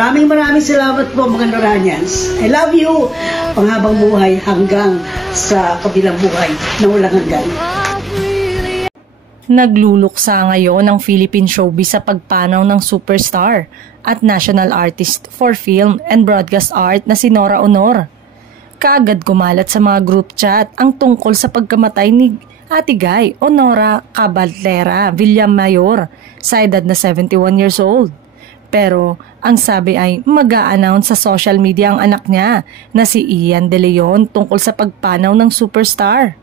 Maraming salamat po mga Noranians. I love you. Panghabang buhay hanggang sa kabilang buhay na walang hanggan. Nagluluksa ngayon ang Philippine showbiz sa pagpanaw ng superstar at national artist for film and broadcast art na si Nora Aunor. Kaagad kumalat sa mga group chat ang tungkol sa pagkamatay ni Ate Guy o Nora Caballera Villamayor sa edad na 71 years old. Pero ang sabi ay mag-a-announce sa social media ang anak niya na si Ian De Leon tungkol sa pagpanaw ng superstar.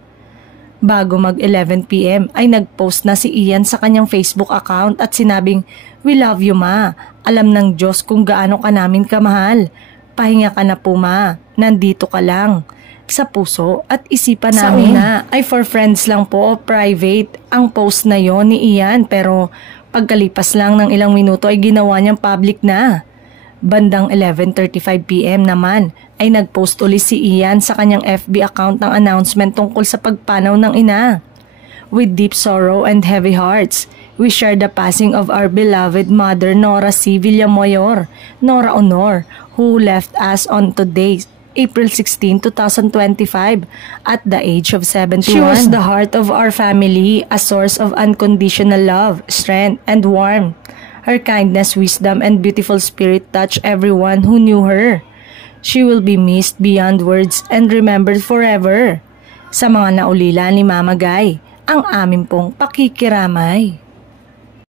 Bago mag 11 PM ay nagpost na si Ian sa kanyang Facebook account at sinabing, "We love you ma, alam ng Diyos kung gaano ka namin kamahal. Pahinga ka na po ma, nandito ka lang sa puso at isipan namin." Sa una ay for friends lang po, private ang post na yon ni Ian, pero pagkalipas lang ng ilang minuto ay ginawa niyang public na. Bandang 11:35 PM naman ay nagpost ulit si Ian sa kanyang FB account ng announcement tungkol sa pagpanaw ng ina. "With deep sorrow and heavy hearts, we share the passing of our beloved mother Nora C. Villamayor, Nora Aunor, who left us on today, April 16, 2025 at the age of 71. She was the heart of our family, a source of unconditional love, strength, and warmth. Her kindness, wisdom, and beautiful spirit touched everyone who knew her. She will be missed beyond words and remembered forever." Sa mga naulila ni Mama Guy, ang amin pong pakikiramay.